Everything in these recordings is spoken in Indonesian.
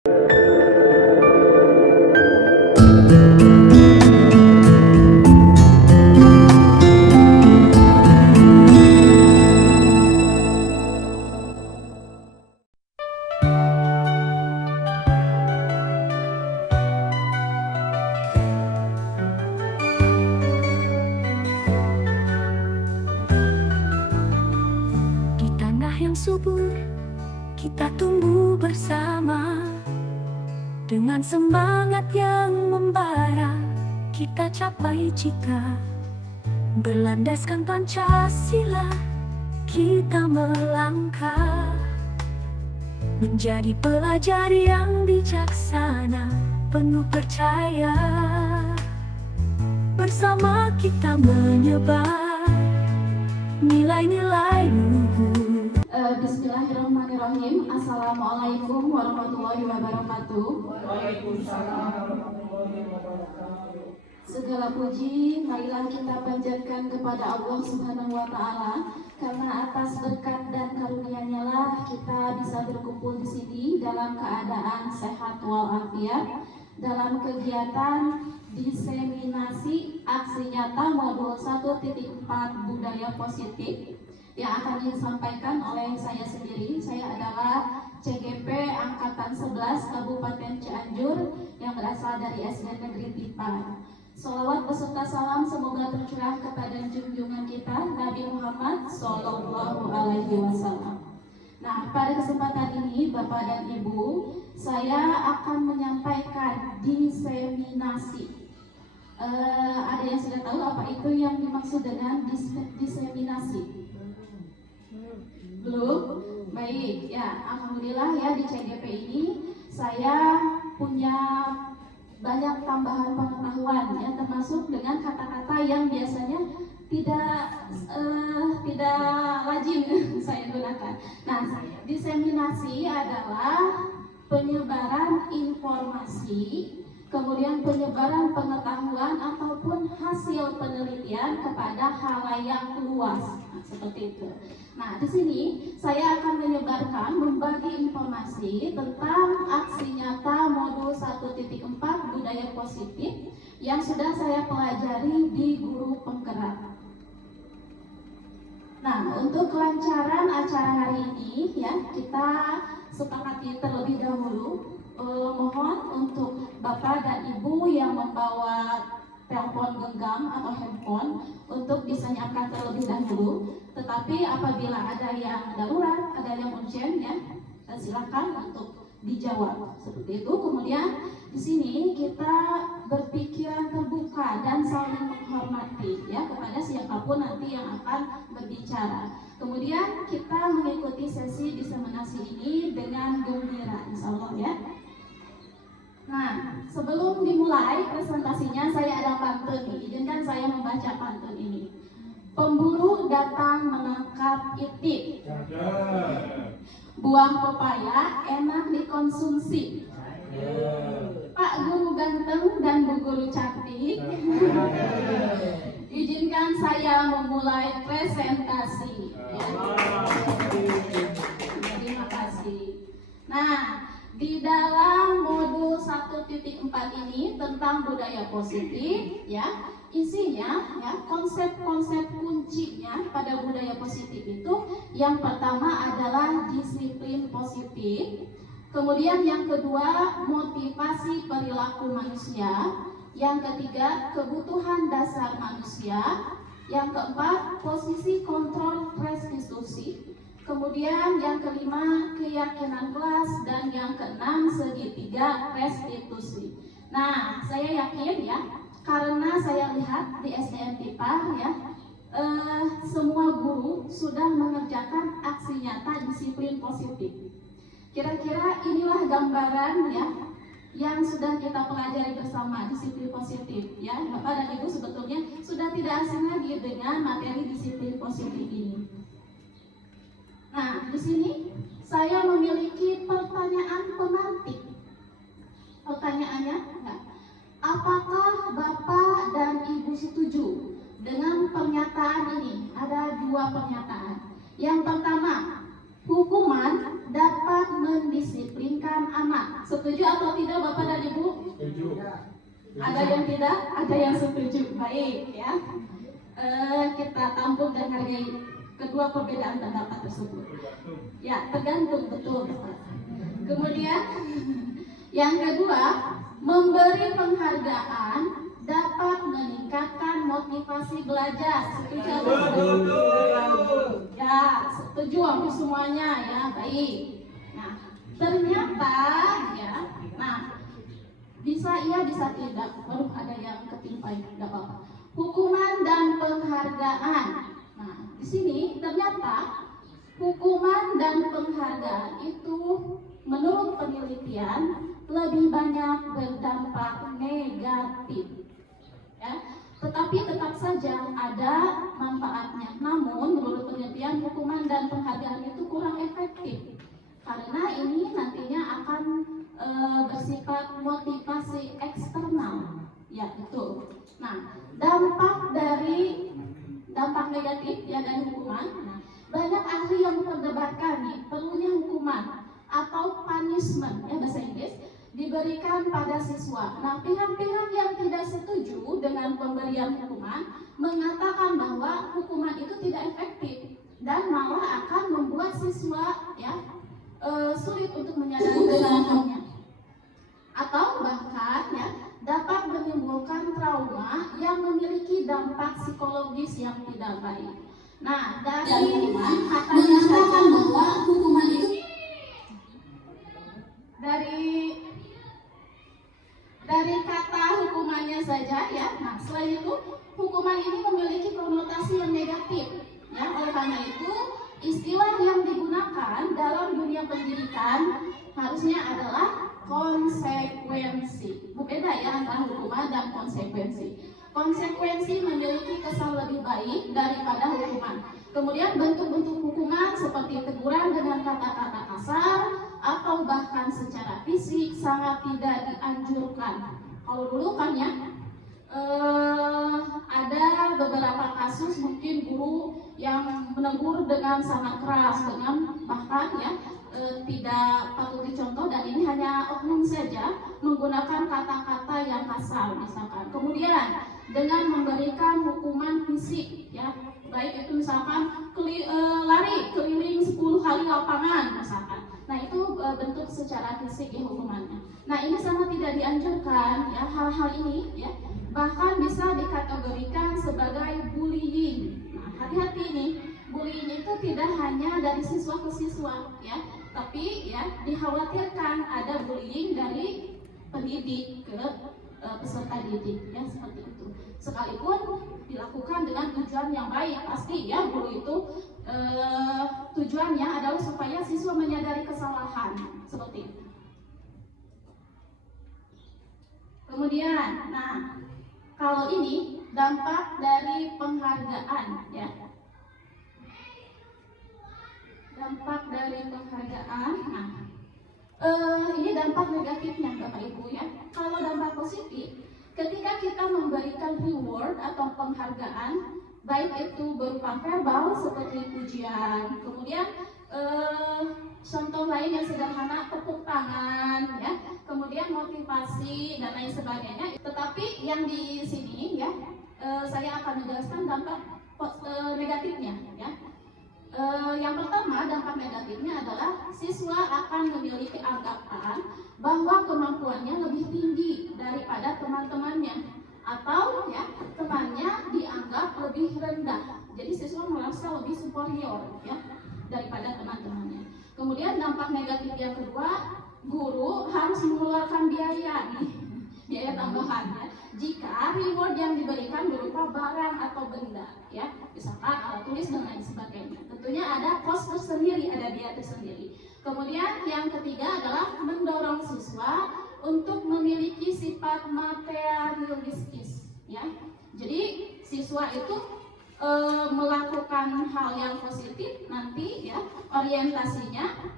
Di tanah yang subur, kita tumbuh bersama. Dengan semangat yang membara, kita capai cita. Berlandaskan Pancasila, kita melangkah menjadi pelajar yang bijaksana, penuh percaya. Bersama kita menyebar nilai-nilai luhur. Bismillahirrahmanirrahim. Assalamualaikum warahmatullahi wabarakatuh. Waalaikumsalam warahmatullahi wabarakatuh. Segala puji marilah kita panjatkan kepada Allah Subhanahu wa Ta'ala, karena atas berkat dan karunia-Nya lah kita bisa berkumpul di sini dalam keadaan sehat walafiat dalam kegiatan diseminasi aksi nyata modul 1.4 budaya positif yang akan disampaikan oleh saya sendiri. Saya adalah CGP Angkatan 11 Kabupaten Cianjur yang berasal dari SD Negeri Tipar. Sholawat beserta salam semoga tercurah kepada junjungan kita Nabi Muhammad Sallallahu Alaihi Wasallam. Nah, pada kesempatan ini Bapak dan Ibu, saya akan menyampaikan diseminasi. Ada yang sudah tahu apa itu yang dimaksud dengan diseminasi? Belum? Baik, ya, alhamdulillah ya di CGP ini saya punya banyak tambahan pengetahuan ya, termasuk dengan kata-kata yang biasanya tidak lazim saya gunakan. Nah, diseminasi adalah penyebaran informasi, kemudian penyebaran pengetahuan ataupun hasil penelitian kepada halayak luas. Nah, seperti itu. Nah, di sini saya akan membagi informasi tentang aksi nyata modul 1.4 budaya positif yang sudah saya pelajari di guru penggerak. Nah, untuk kelancaran acara hari ini ya, kita sepakati terlebih dahulu. Mohon untuk Bapak dan Ibu yang membawa telepon genggam atau handphone untuk disenyapkan terlebih dahulu. Tetapi apabila ada yang darurat, ada yang urgent ya, silakan untuk dijawab seperti itu. Kemudian di sini kita berpikiran terbuka dan saling menghormati ya kepada siapapun nanti yang akan berbicara. Kemudian kita mengikuti sesi diseminasi ini dengan gembira, insya Allah ya. Nah, sebelum dimulai presentasinya saya ada pantun nih. Izinkan saya membaca pantun ini. Pemburu datang menangkap itik. Buah pepaya enak dikonsumsi. Pak Guru ganteng dan Bu Guru cantik. Izinkan saya memulai presentasi. Ya. Terima kasih. Nah, di dalam modul 1.4 ini tentang budaya positif ya, isinya ya konsep-konsep kuncinya pada budaya positif itu yang pertama adalah disiplin positif, kemudian yang kedua motivasi perilaku manusia, yang ketiga kebutuhan dasar manusia, yang keempat posisi kontrol restitusi, kemudian yang kelima keyakinan kelas, dan yang keenam segitiga restitusi. Nah, saya yakin ya, karena saya lihat di SDN Tipar ya, semua guru sudah mengerjakan aksi nyata disiplin positif. Kira-kira inilah gambaran ya yang sudah kita pelajari bersama, disiplin positif ya. Bapak dan Ibu sebetulnya sudah tidak asing lagi dengan materi disiplin positif ini. Nah, di sini saya memiliki pertanyaan pemantik. Pertanyaannya, apakah Bapak dan Ibu setuju dengan pernyataan ini? Ada dua pernyataan. Yang pertama, hukuman dapat mendisiplinkan anak. Setuju? Setuju atau tidak Bapak dan Ibu? Setuju. Ada yang tidak, ada yang setuju. Baik ya. Kita tampung dan hargai kedua perbedaan pendapat tersebut. Ya, tergantung, betul. Kemudian yang kedua, memberi penghargaan dapat meningkatkan motivasi belajar. Setuju atau tidak? Ya, setuju hampir semuanya ya. Baik. Nah, ternyata ya, bisa iya bisa tidak. Waduh, ada yang ketimpa, tidak apa-apa. Hukuman dan penghargaan. Nah, di sini ternyata hukuman dan penghargaan itu menurut penelitian lebih banyak berdampak negatif. Ya, tetapi tetap saja ada manfaatnya. Namun menurut penelitian hukuman dan penghargaan itu kurang efektif karena ini nantinya akan bersifat motivasi eksternal. Ya, betul. Nah, dampak negatif ya dari hukuman. Nah, banyak ahli yang memperdebatkan nih perlunya hukuman atau punishment ya bahasa Inggris diberikan pada siswa. Nah, pihak-pihak yang tidak setuju dengan pemberian hukuman mengatakan bahwa hukuman itu tidak efektif dan malah akan membuat siswa ya sulit untuk menyadari kesalahannya atau bahkan ya dapat menimbulkan trauma yang memiliki dampak psikologis yang tidak baik. Nah, dari mengatakan bahwa hukuman itu dari kata hukumannya saja ya. Nah, selain itu hukuman ini memiliki konotasi yang negatif. Ya, oleh karena itu istilah yang digunakan dalam dunia pendidikan harusnya adalah konsekuensi. Berbeda ya antara hukuman dan konsekuensi. Konsekuensi memiliki kesan lebih baik daripada hukuman. Kemudian bentuk-bentuk hukuman seperti teguran dengan kata-kata kasar atau bahkan secara fisik sangat tidak dianjurkan. Kalau dulu kan ya ada beberapa kasus mungkin guru yang menegur dengan sangat keras dengan bahkan ya tidak patut dicontoh, dan ini hanya oknum saja menggunakan kata-kata yang kasar misalkan. Kemudian dengan memberikan hukuman fisik ya, baik itu misalkan lari keliling 10 kali lapangan misalkan. Nah, itu bentuk secara fisik ya hukumannya. Nah, ini sangat tidak dianjurkan ya, hal-hal ini ya bahkan bisa dikategorikan sebagai bullying. Nah, hati-hati nih, bullying itu tidak hanya dari siswa ke siswa ya, tapi ya dikhawatirkan ada bullying dari pendidik ke peserta didik ya, seperti itu. Sekalipun dilakukan dengan tujuan yang baik, pasti ya guru itu tujuannya adalah supaya siswa menyadari kesalahan, seperti itu. Kemudian, nah kalau ini dampak dari penghargaan ya. Dampak dari penghargaan. Nah, ini dampak negatifnya Bapak Ibu ya. Kalau dampak positif, ketika kita memberikan reward atau penghargaan, baik itu berupa verbal seperti pujian, kemudian contoh lain yang sederhana tepuk tangan ya, kemudian motivasi dan lain sebagainya. Tetapi yang di sini ya saya akan menjelaskan dampak negatifnya ya. Yang pertama, dampak negatifnya adalah siswa akan memiliki anggapan bahwa kemampuannya lebih tinggi daripada teman-temannya, atau ya temannya dianggap lebih rendah. Jadi siswa merasa lebih superior ya daripada teman-temannya. Kemudian dampak negatif yang kedua, guru harus mengeluarkan biaya nih, biaya tambahan ya, jika reward yang diberikan berupa barang atau benda ya, misalkan alat tulis dan lain sebagainya. Tentunya ada cost tersendiri, ada biaya tersendiri. Kemudian yang ketiga adalah mendorong siswa untuk memiliki sifat materialistis ya. Jadi siswa itu melakukan hal yang positif, nanti ya orientasinya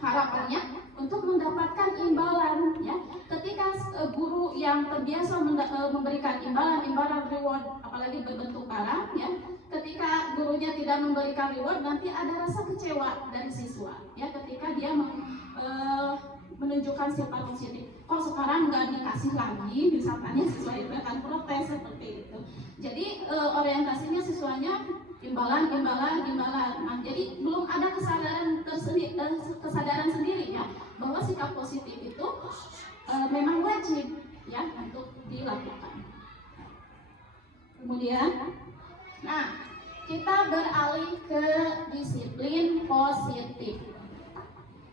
harapannya untuk mendapatkan imbalan ya. Ketika guru yang terbiasa memberikan imbalan reward, apalagi berbentuk barang ya, ketika gurunya tidak memberikan reward, nanti ada rasa kecewa dari siswa ya, ketika dia menunjukkan sifat positif. Kok sekarang nggak dikasih lagi, misalkan ya siswa itu akan protes seperti itu. Jadi orientasinya siswanya imbalan. Nah, jadi belum ada kesadaran sendiri ya bahwa sikap positif itu memang wajib ya untuk dilakukan. Kemudian, nah kita beralih ke disiplin positif.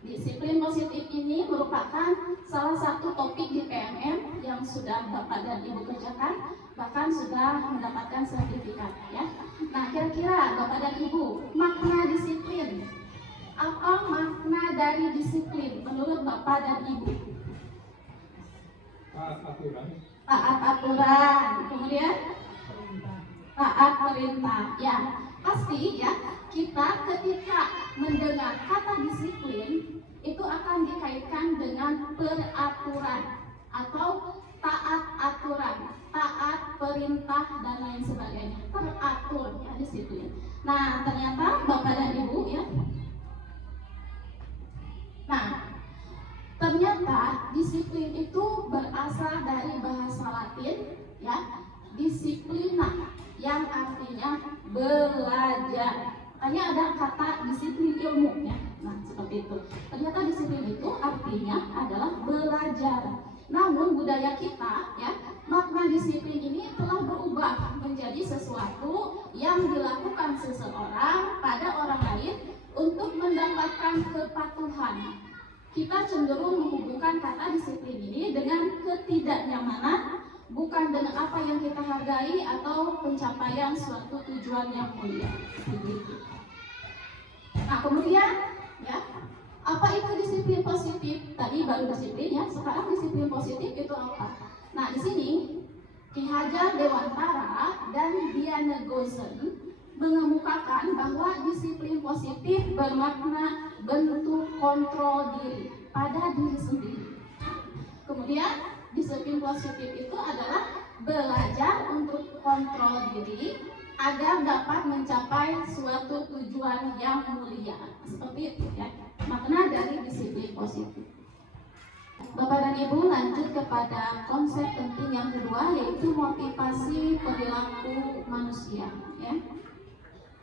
Disiplin positif ini merupakan salah satu topik di PMM yang sudah Bapak dan Ibu kerjakan, bahkan sudah mendapatkan sertifikat ya. Nah, kira-kira Bapak dan Ibu, makna disiplin. Apa makna dari disiplin menurut Bapak dan Ibu? Taat aturan. Taat aturan. Kemudian taat perintah. Ya, pasti ya, kita ketika mendengar kata disiplin itu akan dikaitkan dengan peraturan atau taat aturan, taat perintah dan lain sebagainya. Teratur ya disiplin. Nah, ternyata Bapak dan Ibu ya. Nah, ternyata disiplin itu berasal dari bahasa Latin ya, disiplina, yang artinya belajar. Makanya ada kata disiplin ilmu ya. Nah, seperti itu. Ternyata disiplin itu artinya adalah belajar. Namun budaya kita ya, makna disiplin ini telah berubah menjadi sesuatu yang dilakukan seseorang pada orang lain untuk mendapatkan kepatuhan. Kita cenderung menghubungkan kata disiplin ini dengan ketidaknyamanan, bukan dengan apa yang kita hargai atau pencapaian suatu tujuan yang mulia. Nah, kemudian ya, apa itu disiplin positif? Tadi baru disiplin ya, sekarang disiplin positif itu apa? Nah, di sini Ki Hajar Dewantara dan Diana Gosen mengemukakan bahwa disiplin positif bermakna bentuk kontrol diri pada diri sendiri. Kemudian disiplin positif itu adalah belajar untuk kontrol diri agar dapat mencapai suatu tujuan yang mulia. Seperti itu ya, makna dari disiplin positif. Bapak dan Ibu, lanjut kepada konsep penting yang kedua, yaitu motivasi perilaku manusia ya.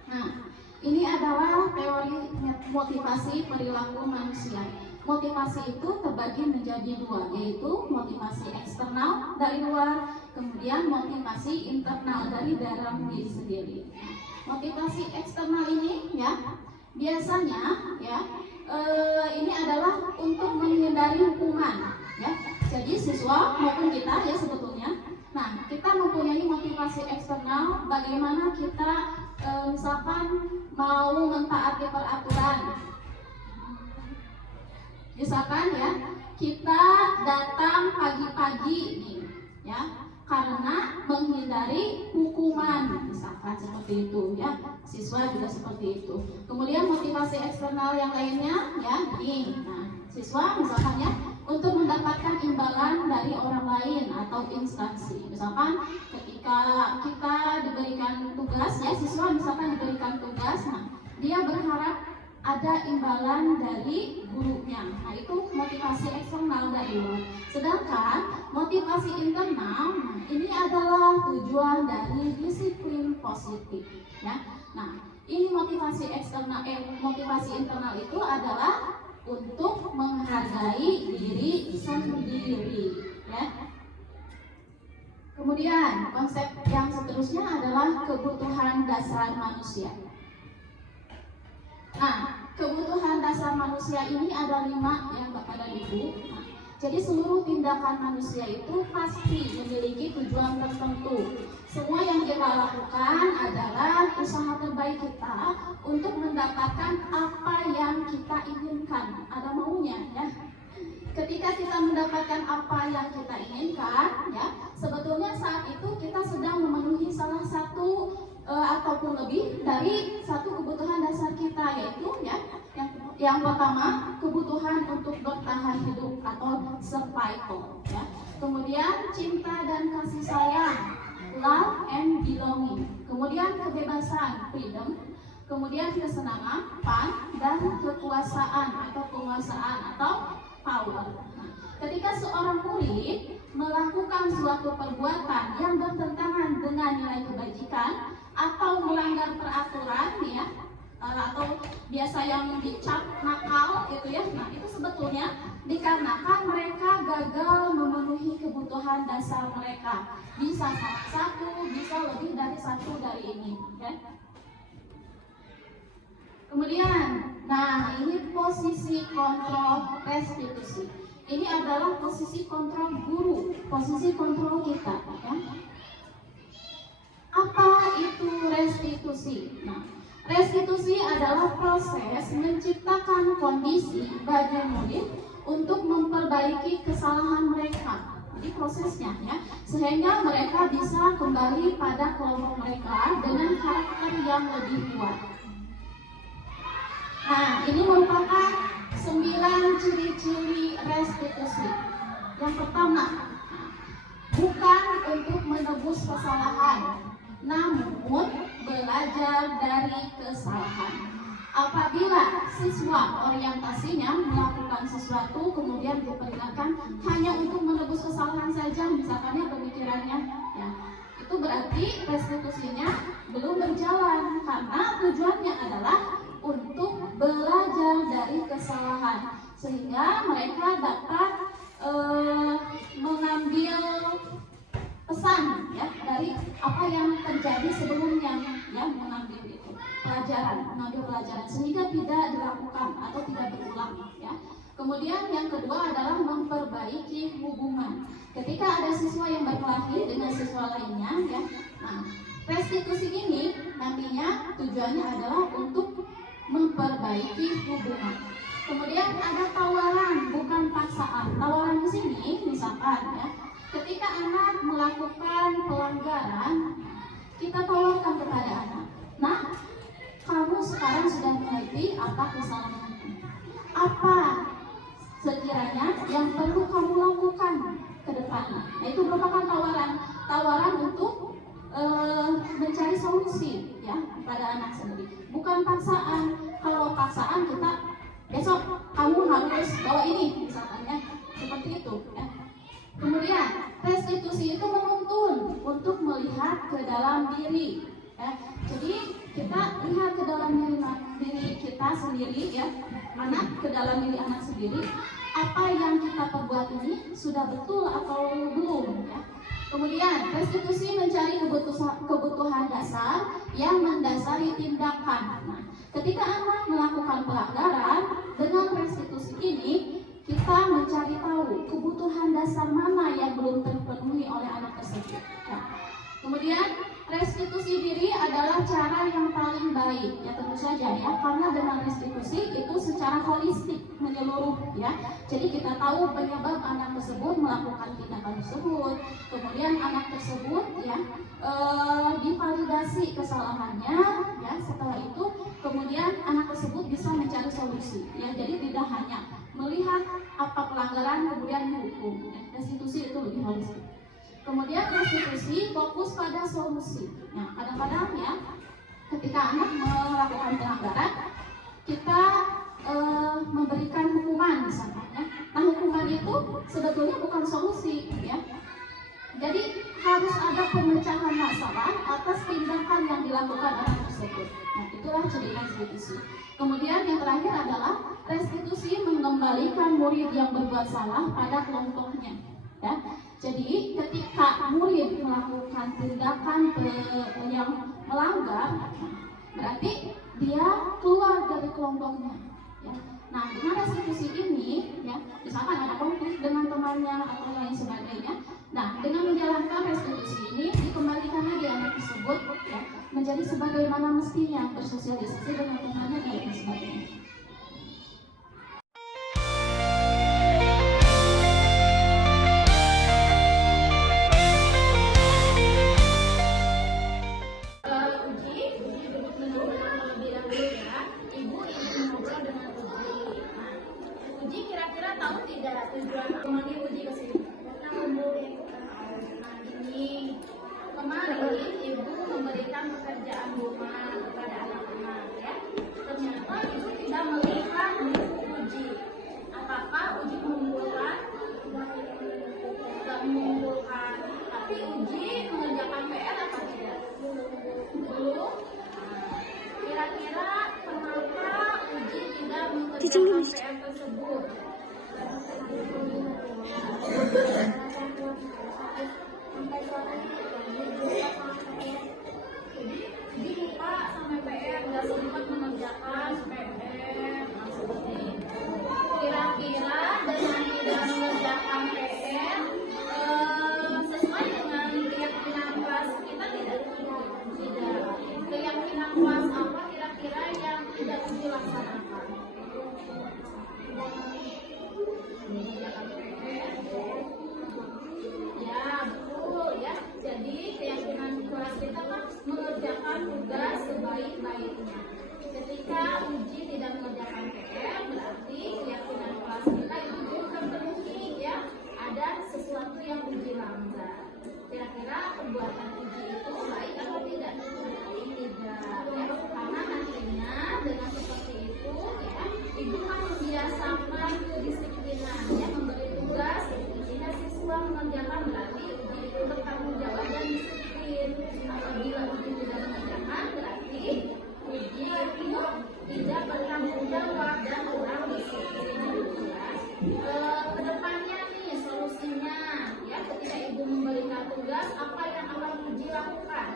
Nah, ini adalah teori motivasi perilaku manusia. Motivasi itu terbagi menjadi dua, yaitu motivasi eksternal dari luar, kemudian motivasi internal dari dalam diri sendiri. Motivasi eksternal ini ya, biasanya ya, ini adalah untuk menghindari hukuman ya. Jadi siswa maupun kita ya sebetulnya. Nah, kita mempunyai motivasi eksternal bagaimana kita misalkan mau mentaati peraturan. Misalkan ya, kita datang pagi-pagi nih ya, karena menghindari hukuman, misalkan seperti itu ya. Siswa juga seperti itu. Kemudian motivasi eksternal yang lainnya ya, ini. Nah, siswa misalkan ya, untuk mendapatkan imbalan dari orang lain atau instansi. Misalkan ketika kita diberikan tugas ya, siswa misalkan diberikan tugas, nah dia berharap ada imbalan dari gurunya. Nah, itu motivasi eksternal dari luar. Sedangkan motivasi internal, nah, ini adalah tujuan dari disiplin positif ya. Nah, ini motivasi eksternal motivasi internal itu adalah untuk menghargai diri sendiri ya. Kemudian konsep yang seterusnya adalah kebutuhan dasar manusia. Nah, kebutuhan dasar manusia ini ada 5 yang Bapak dan Ibu. Nah, jadi seluruh tindakan manusia itu pasti memiliki tujuan tertentu. Semua yang kita lakukan adalah usaha terbaik kita untuk mendapatkan apa yang kita inginkan. Ada maunya ya. Ketika kita mendapatkan apa yang kita inginkan ya, sebetulnya saat itu kita sedang memenuhi salah satu ataupun lebih dari satu kebutuhan dasar kita, yaitu ya, yang pertama kebutuhan untuk bertahan hidup atau survival ya. Kemudian cinta dan kasih sayang, love and belonging. Kemudian kebebasan, freedom. Kemudian kesenangan, fun, dan kekuasaan atau penguasaan atau power. Nah, ketika seorang murid melakukan suatu perbuatan yang bertentangan dengan nilai kebajikan atau melanggar peraturan, ya, atau biasa yang dicap nakal gitu ya. Nah, itu sebetulnya dikarenakan mereka gagal memenuhi kebutuhan dasar mereka. Bisa salah satu, bisa lebih dari satu dari ini, ya. Kemudian, nah ini posisi kontrol restitusi. Ini adalah posisi kontrol guru, posisi kontrol kita, ya. Apa itu restitusi? Nah, restitusi adalah proses menciptakan kondisi bagi murid untuk memperbaiki kesalahan mereka. Jadi prosesnya, ya, sehingga mereka bisa kembali pada kelompok mereka dengan karakter yang lebih kuat. Nah, ini merupakan 9 ciri-ciri restitusi. Yang pertama, bukan untuk menebus kesalahan, namun belajar dari kesalahan. Apabila siswa orientasinya melakukan sesuatu kemudian diperingatkan hanya untuk menebus kesalahan saja, misalkannya pemikirannya, ya, itu berarti restitusinya belum berjalan karena tujuannya adalah untuk belajar dari kesalahan sehingga mereka dapat mengambil pesan, ya, dari apa yang terjadi sebelumnya, ya, mengambil itu mengambil pelajaran sehingga tidak dilakukan atau tidak berulang, ya. Kemudian yang kedua adalah memperbaiki hubungan. Ketika ada siswa yang berkelahi dengan siswa lainnya, ya, nah restitusi ini nantinya tujuannya adalah untuk memperbaiki hubungan. Kemudian ada tawaran, bukan paksaan. Tawaran di sini misalkan, ya, ketika anak melakukan pelanggaran, kita tawarkan kepada anak, "Nah, kamu sekarang sudah mengerti apa kesalahanmu. Apa sekiranya yang perlu kamu lakukan ke depannya?" Nah, itu merupakan tawaran untuk mencari solusi, ya, pada anak sendiri. Bukan paksaan. Kalau paksaan kita besok kamu harus bawa ini, misalkan, ya, seperti itu, ya. Kemudian restitusi itu menuntun untuk melihat ke dalam diri, ya. Jadi kita lihat ke dalam diri kita sendiri, ya, mana ke dalam diri anak sendiri, apa yang kita perbuat ini sudah betul atau belum, ya. Kemudian restitusi mencari kebutuhan dasar yang mendasari tindakan. Nah, ketika anak melakukan pelanggaran, dengan restitusi ini kita mencari tahu kebutuhan dasar mana yang belum terpenuhi oleh anak tersebut. Nah, kemudian restitusi diri adalah cara yang paling baik, ya, tentu saja, ya, karena dengan restitusi itu secara holistik menyeluruh, ya. Jadi kita tahu penyebab anak tersebut melakukan tindakan tersebut, kemudian anak tersebut, ya, divalidasi kesalahannya, ya. Setelah itu kemudian anak tersebut bisa mencari solusi, ya. Jadi tidak hanya melihat apa pelanggaran kemudian dihukum, ya. Restitusi itu lebih holistik. Kemudian restitusi fokus pada solusi. Nah, kadang-kadang, ya, ketika anak melakukan pelanggaran, kita memberikan hukuman misalnya, ya. Nah, hukuman itu sebetulnya bukan solusi, ya. Jadi harus ada pemecahan masalah atas tindakan yang dilakukan anak tersebut. Nah, itulah ciri restitusi. Kemudian yang terakhir adalah restitusi mengembalikan murid yang berbuat salah pada kelompoknya, ya. Jadi ketika murid melakukan tindakan yang melanggar, berarti dia keluar dari kelompoknya, ya. Nah, dengan restitusi ini, ya, misalkan ada konflik dengan temannya atau lain sebagainya. Nah, dengan menjalankan restitusi ini dikembalikan lagi anak tersebut, ya, menjadi sebagaimana mestinya, bersosialisasi dengan temannya dan lain sebagainya. Tujuan memanggil uji ke sini. Ini kemarin ibu memberikan pekerjaan rumah kepada anak-anak, ya. Ternyata ibu tidak mengumpulkan. Tapi Uji mengerjakan PR apa tidak? Belum. Kira-kira kenapa Uji tidak mengerjakan PR tersebut? Uji lupa sama PR, nggak sempat mengerjakan PR. Nah, seperti itu. Kira-kira dengan tidak mengerjakan PR sesuai dengan keyakinan kelas kita tidak? Tidak. Keyakinan kelas apa kira-kira yang tidak Uji laksanakan? Mengerjakan PR. Ya, betul ya. Jadi keyakinan kelas kita kan mengerjakan tugas sebaik-baiknya. Ketika Uji tidak mengerjakan PR, berarti keyakinan kelas kita itu belum terpenuhi ya. Ada sesuatu yang Uji langgar. Kira-kira perbuatan Uji itu baik atau tidak? Tidak. Ya. Karena nantinya dengan seperti itu ya, Ibu kan membiasakan kedisiplinan ya, memberi tugas sehingga siswa mengerjakan, berarti Uji itu bertanggung jawab dan disiplin. Apabila Uji tidak mengerjakan, berarti Uji itu tidak bertanggung jawab dan kurang disiplin ya. Kedepannya nih solusinya ya, ketika Ibu memberikan tugas, apa yang akan Uji lakukan?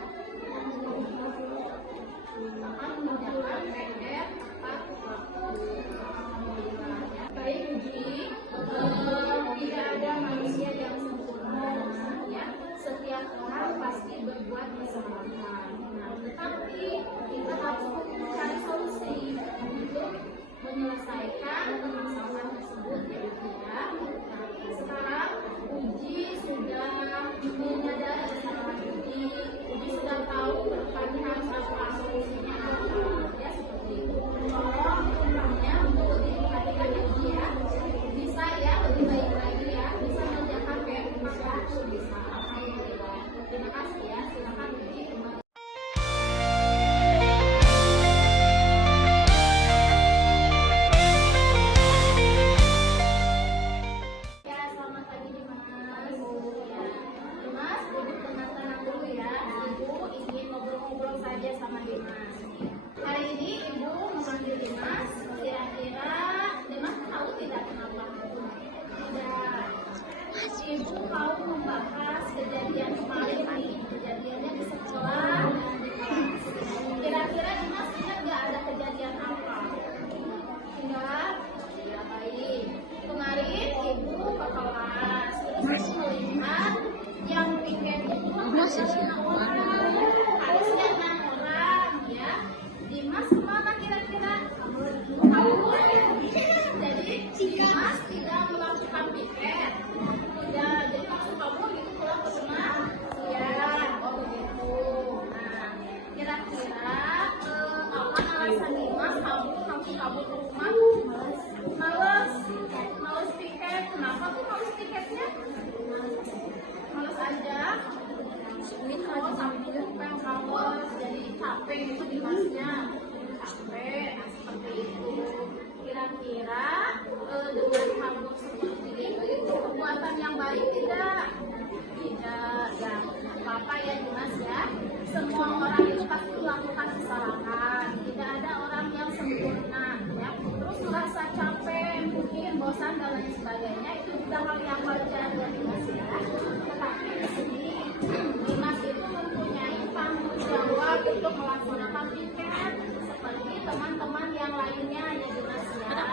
Akan mengerjakan PR tepat waktu. Alhamdulillah ya. Baik Uji, tidak ada manusia yang sempurna ya. Setiap orang pasti berbuat kesalahan. Nah, tetapi kita harus mencari solusi untuk menyelesaikan permasalahan tersebut ya Uji ya. Nah, sekarang Uji sudah menyadari kesalahan Uji sudah tahu depannya harus apa, solusinya apa ya, seperti itu. Tolong temannya untuk lebih perhatikan ya Uji ya. Bisa ya, lebih baik lagi ya, bisa mengerjakan PR tepat waktu, bisa. Alhamdulillah. Terima kasih ya, silakan Uji. Ya, selamat pagi Dimas. Ya, Dimas, duduk dengan tenang dulu ya. Ibu ingin ngobrol-ngobrol saja sama Dimas. Hari ini Ibu memanggil Dimas. Kira-kira Dimas tahu tidak kenapa? Tidak. Ibu mau membahas kejadian kemarin nih, kejadiannya di sekolah dan di kelas. Kira-kira Dimas ingat nggak ada kejadian apa? Ingat? Ya baik. Kemarin Ibu ke kelas, terus melihat yang piket itu ada orang, harusnya 6 orang ya. Dimas kemana kira-kira? Kabur. Jadi Dimas tidak melakukan piket. Tidak, jadi maksud kamu gitu pulang ke rumah? Iya, oh begitu. Nah, kira-kira apa alasan Dimas kabur ke rumah? Males piket. Kenapa tuh males piketnya? Males aja. Oh, sampai males, jadi capek gitu Dimasnya. Capek, nah seperti itu. Kira-kira dengan kabur seperti itu perbuatan yang baik tidak? Tidak, ya apa-apa ya Dimas ya. Semua orang itu pasti melakukan kesalahan. Tidak ada orang yang sempurna ya. Terus merasa capek, mungkin bosan dan lain sebagainya, itu juga hal yang wajar ya Dimas ya. Tetapi di sini Dimas itu mempunyai tanggung jawab untuk melaksanakan piket seperti teman-teman yang lainnya ya Dimas ya.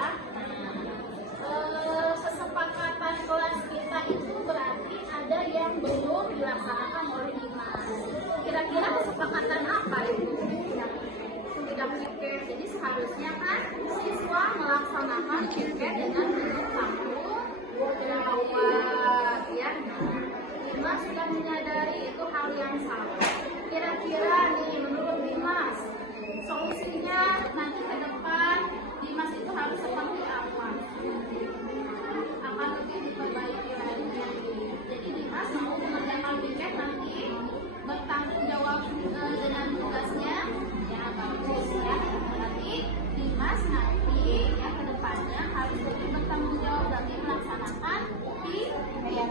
Kesepakatan kelas kita itu berarti ada yang belum dilaksanakan oleh Dimas. Kira-kira kesepakatan apa itu? Tidak piket. Jadi seharusnya kan siswa melaksanakan piket dengan penuh tanggung jawab ya. Dimas sudah menyadari itu hal yang salah. Kira-kira nih menurut Dimas, solusinya nanti ke depan Dimas itu harus seperti apa? Akan lebih diperbaiki lagi. Jadi Dimas mau mengerjakan piket nanti bertanggung jawab dengan tugasnya ya, bagus ya. Berarti Dimas nanti ya ke depannya harus lebih bertanggung jawab dan melaksanakan piket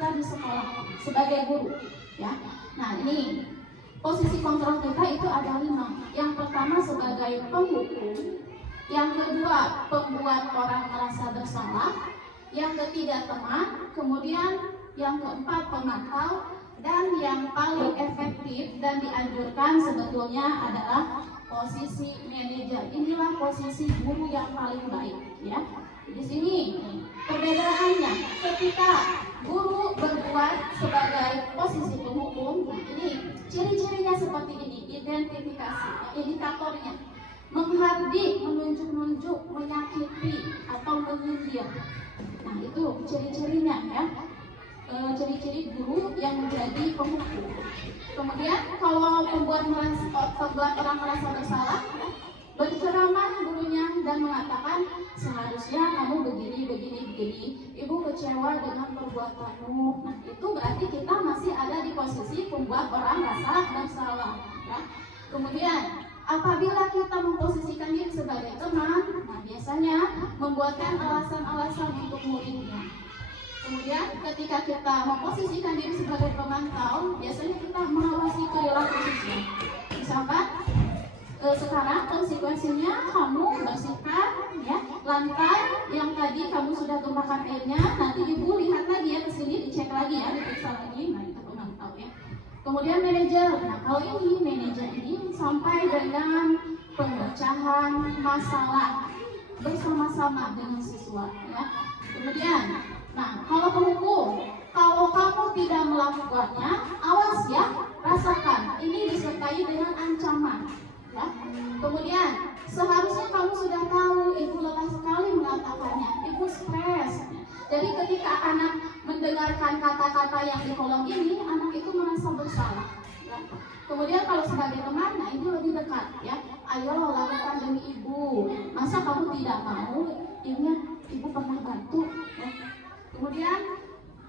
kita di sekolah sebagai guru, ya. Nah, ini posisi kontrol kita itu ada 5. Yang pertama sebagai penghukum, yang kedua pembuat orang merasa bersalah, yang ketiga teman, kemudian yang keempat pemantau, dan yang paling efektif dan dianjurkan sebetulnya adalah posisi manajer. Inilah posisi guru yang paling baik, ya. Di sini perbedaannya ketika guru berbuat sebagai posisi penghukum. Nah, ini ciri-cirinya seperti ini, identifikasi, indikatornya: menghardik, menunjuk-nunjuk, menyakiti, atau menyindir. Nah, itu ciri-cirinya, ya. Ciri-ciri guru yang menjadi penghukum. Kemudian kalau membuat orang merasa bersalah, ya, berceramah gurunya dan mengatakan seharusnya kamu begini. Ibu kecewa dengan perbuatanmu. Nah, itu berarti kita masih ada di posisi membuat orang merasa bersalah, ya. Kemudian apabila kita memposisikan diri sebagai teman, nah biasanya membuatkan alasan-alasan untuk muridnya. Kemudian ketika kita memposisikan diri sebagai pemantau, biasanya kita mengawasi perilaku siswa. Misalkan sekarang konsekuensinya kamu bersihkan, ya, lantai yang tadi kamu sudah tumpahkan airnya. Nanti ibu lihat lagi ya ke sini, dicek lagi ya, diperiksa lagi. Nah, itu pemantau, ya. Kemudian manajer. Nah, kalau ini manajer ini sampai dengan pemecahan masalah bersama-sama dengan siswa, ya. Kemudian, nah, kalau penghukum, kalau kamu tidak melakukannya, awas ya, rasakan. Ini disertai dengan ancaman, ya. Kemudian, seharusnya kamu sudah tahu, ibu lelah sekali mengatakannya, ibu stres. Jadi ketika anak mendengarkan kata-kata yang di kolom ini, anak itu merasa bersalah, ya. Kemudian kalau sebagai teman, nah ini lebih dekat, ya. Ayo lakukan demi ibu. Masa kamu tidak mau? Ingat, ibu pernah bantu, ya. Kemudian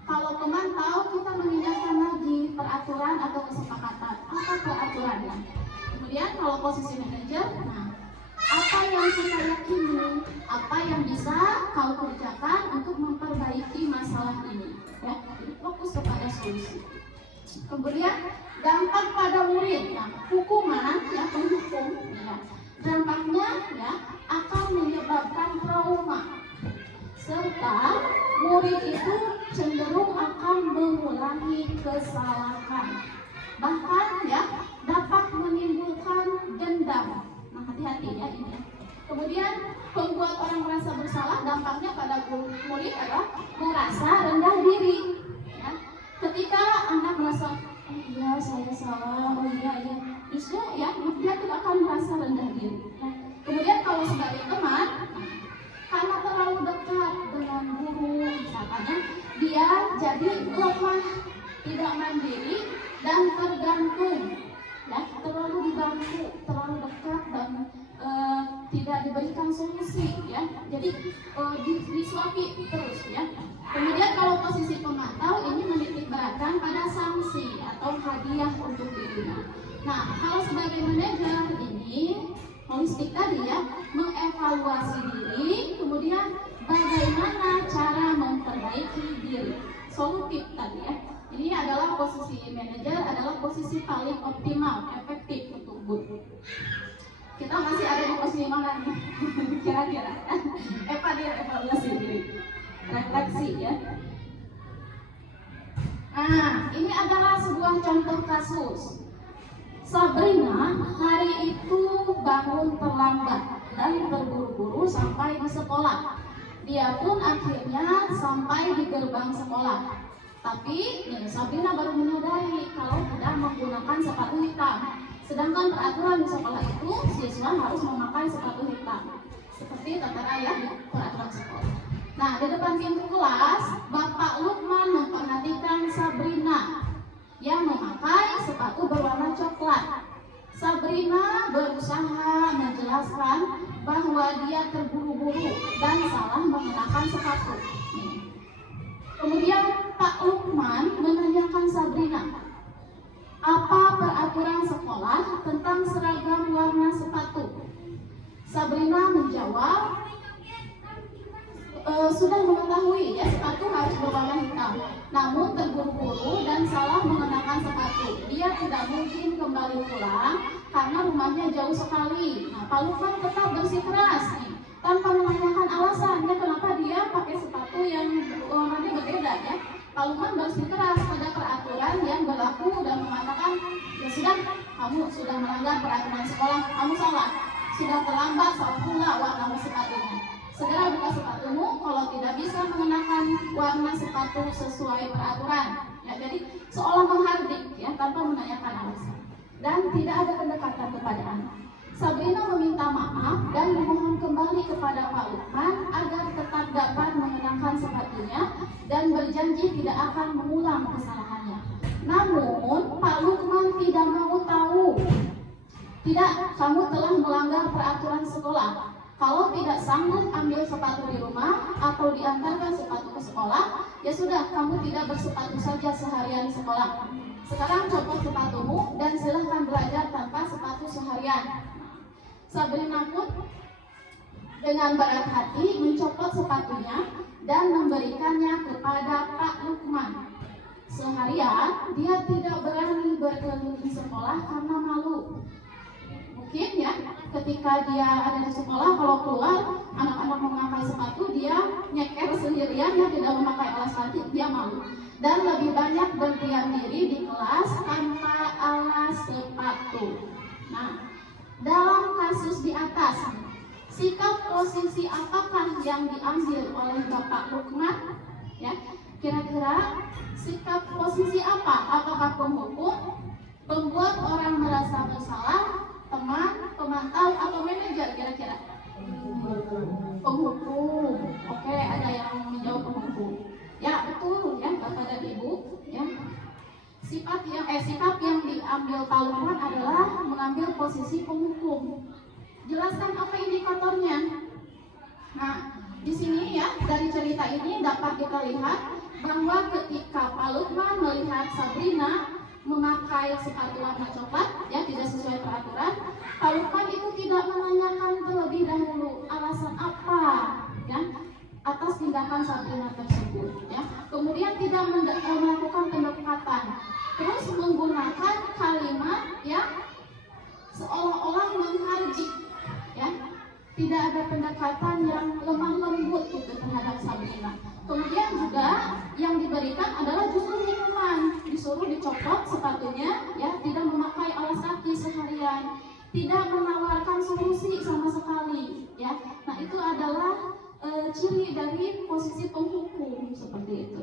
kalau pemantau, kita mengingatkan lagi peraturan atau kesepakatan. Apa peraturannya? Kemudian kalau posisi manajer, nah apa yang kita yakini, apa yang bisa kau kerjakan untuk memperbaiki masalah ini, ya. Jadi fokus kepada solusi. Kemudian dampak pada murid. Nah, hukuman, ya, penghukum, ya, dampaknya, ya, akan menyebabkan trauma, serta murid itu cenderung akan mengulangi kesalahan, bahkan, ya, dapat menimbulkan dendam. Nah, hati-hati ya ini, ya. Kemudian membuat orang merasa bersalah, dampaknya pada murid adalah merasa rendah diri, ya. Ketika anak merasa, oh iya saya salah, oh iya, justru, ya, dia tidak akan merasa rendah diri, ya. Kemudian kalau sebagai teman, karena terlalu dekat dengan guru, misalnya, dia jadi lemah, tidak mandiri, dan tergantung, ya, terlalu dibantu, terlalu dekat, dan tidak diberikan solusi, ya. Jadi disuapi terus, ya. Kemudian kalau posisi pemantau ini menitik beratkan pada sanksi atau hadiah untuk dirinya. Nah, kalau sebagai manajer ini holistik tadi, ya, mengevaluasi diri, kemudian bagaimana cara memperbaiki diri, solutif tadi, ya. Ini adalah posisi manajer, adalah posisi paling optimal, efektif untuk guru. Kita masih ada di posisi mana nih? Kira-kira evaluasi diri, refleksi, ya. Nah, ini adalah sebuah contoh kasus. Sabrina hari itu bangun terlambat dan terburu-buru sampai di sekolah. Dia pun akhirnya sampai di gerbang sekolah. Tapi Sabrina baru menyadari kalau tidak menggunakan sepatu hitam. Sedangkan peraturan di sekolah itu siswa harus memakai sepatu hitam, seperti tertera, ya, di peraturan sekolah. Nah, di depan pintu kelas, Bapak Lukman memperhatikan Sabrina yang memakai sepatu berwarna coklat. Sabrina berusaha menjelaskan bahwa dia terburu-buru dan salah mengenakan sepatu. Kemudian Pak Lukman menanyakan Sabrina, apa peraturan sekolah tentang seragam warna sepatu? Sabrina menjawab, sudah mengetahui, ya, sepatu harus berwarna hitam. Namun dengan sepatu. Dia tidak mungkin kembali pulang karena rumahnya jauh sekali. Nah, Pak Lukman tetap bersikeras nih, tanpa menanyakan alasannya kenapa dia pakai sepatu yang warnanya berbeda ya. Pak Lukman bersikeras pada peraturan yang berlaku dan mengatakan, ya sudah, kamu sudah melanggar peraturan sekolah, kamu salah. Sudah terlambat, salah pula warna sepatunya. Segera buka sepatumu kalau tidak bisa mengenakan warna sepatu sesuai peraturan. Ya, jadi seolah menghardik ya tanpa menanyakan alasan. Dan tidak ada pendekatan kepada anak. Sabrina meminta maaf dan memohon kembali kepada Pak Lukman agar tetap dapat mengenakan sepatunya dan berjanji tidak akan mengulang kesalahannya. Namun Pak Lukman tidak mau tahu. Tidak, kamu telah melanggar peraturan sekolah. Kalau tidak sanggup ambil sepatu di rumah atau diantarkan sepatu ke sekolah, ya sudah, kamu tidak bersepatu saja seharian di sekolah. Sekarang copot sepatumu dan silahkan belajar tanpa sepatu seharian. Sabrina pun dengan berat hati mencopot sepatunya dan memberikannya kepada Pak Lukman. Seharian dia tidak berani berkeliling sekolah karena malu. Mungkin ya, ketika dia ada di sekolah, kalau keluar anak-anak memakai sepatu, dia nyeker sendirian, dia tidak memakai alas kaki, dia malu. Dan lebih banyak berdiam diri di kelas tanpa alas sepatu. Nah, dalam kasus di atas, sikap posisi apakah yang diambil oleh Bapak Lukman? Ya, kira-kira sikap posisi apa? Apakah penghukum, pembuat orang merasa bersalah, teman, pemantau, atau manajer kira-kira? Penghukum. Oke, ada yang menjawab penghukum. Ya, betul ya Bapak dan Ibu. Ya. Sikap yang diambil Pak Lukman adalah mengambil posisi penghukum. Jelaskan apa indikatornya. Nah, di sini ya dari cerita ini dapat kita lihat bahwa ketika Pak Lukman melihat Sabrina memakai sepatu warna coklat ya tidak sesuai peraturan, Pak Lukman itu tidak menanyakan terlebih dahulu alasan apa ya atas tindakan Sabrina tersebut ya. Kemudian tidak melakukan pendekatan, terus menggunakan kalimat ya seolah-olah menghardik ya. Tidak ada pendekatan yang lemah lembut gitu terhadap Sabrina. Kemudian juga yang diberikan adalah justru hukuman, disuruh dicopot sepatunya, ya tidak memakai alas kaki seharian, tidak menawarkan solusi sama sekali, ya. Nah itu adalah ciri dari posisi penghukum seperti itu.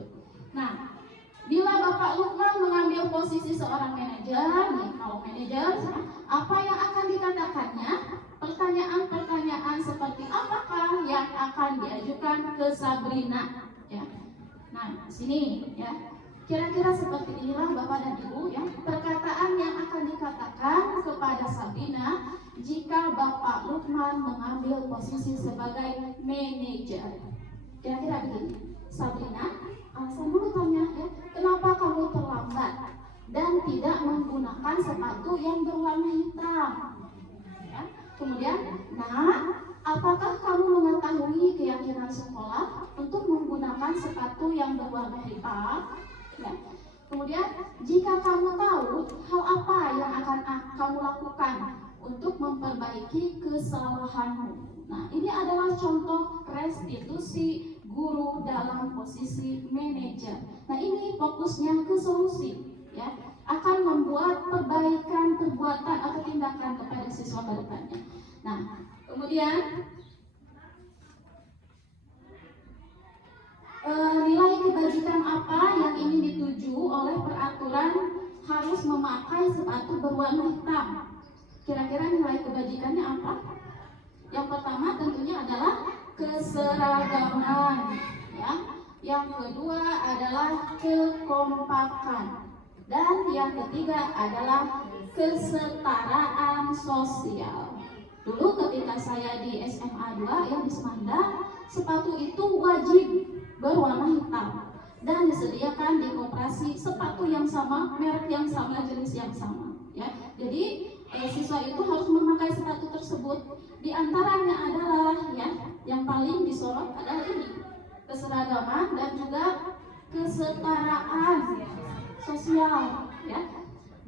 Nah, bila Bapak Lukman mengambil posisi seorang manajer, nih kalau manajer, apa yang akan dikatakannya? Pertanyaan-pertanyaan seperti apakah yang akan diajukan ke Sabrina ya. Nah, sini ya. Kira-kira seperti inilah Bapak dan Ibu ya, perkataan yang akan dikatakan kepada Sabrina jika Bapak Lukman mengambil posisi sebagai manajer. Kira-kira begini. Sabrina, alasan dulu tanya ya, kenapa kamu terlambat dan tidak menggunakan sepatu yang berwarna hitam? Kemudian, nah, apakah kamu mengetahui keyakinan sekolah untuk menggunakan sepatu yang berwarna hitam? Ya. Kemudian, jika kamu tahu, hal apa yang akan kamu lakukan untuk memperbaiki kesalahanmu? Nah, ini adalah contoh restitusi guru dalam posisi manajer. Nah, ini fokusnya ke solusi, ya. Akan membuat perbaikan perbuatan atau tindakan kepada siswa ke depannya. Nah, kemudian nilai kebajikan apa yang ingin dituju oleh peraturan harus memakai sepatu berwarna hitam? Kira-kira nilai kebajikannya apa? Yang pertama tentunya adalah keseragaman, ya. Yang kedua adalah kekompakan. Dan yang ketiga adalah kesetaraan sosial. Dulu ketika saya di SMA 2 yang di Semanda, sepatu itu wajib berwarna hitam dan disediakan di koperasi sepatu yang sama, merek yang sama, jenis yang sama. Ya, jadi siswa itu harus memakai sepatu tersebut. Di antaranya adalah ya, yang paling disorot adalah ini, keseragaman dan juga kesetaraan sosial, ya.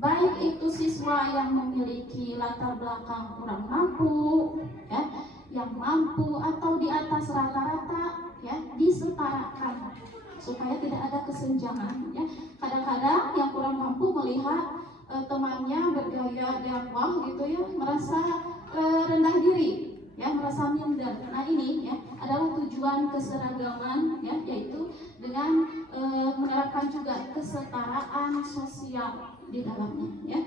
Baik itu siswa yang memiliki latar belakang kurang mampu, ya, yang mampu atau di atas rata-rata, ya, disetarakan supaya tidak ada kesenjangan, ya. Kadang-kadang yang kurang mampu melihat temannya bergaya dakwah gitu ya, merasa rendah diri, ya, merasa minder. Nah ini ya adalah tujuan keseragaman, ya, yaitu dengan menerapkan juga kesetaraan sosial di dalamnya, ya.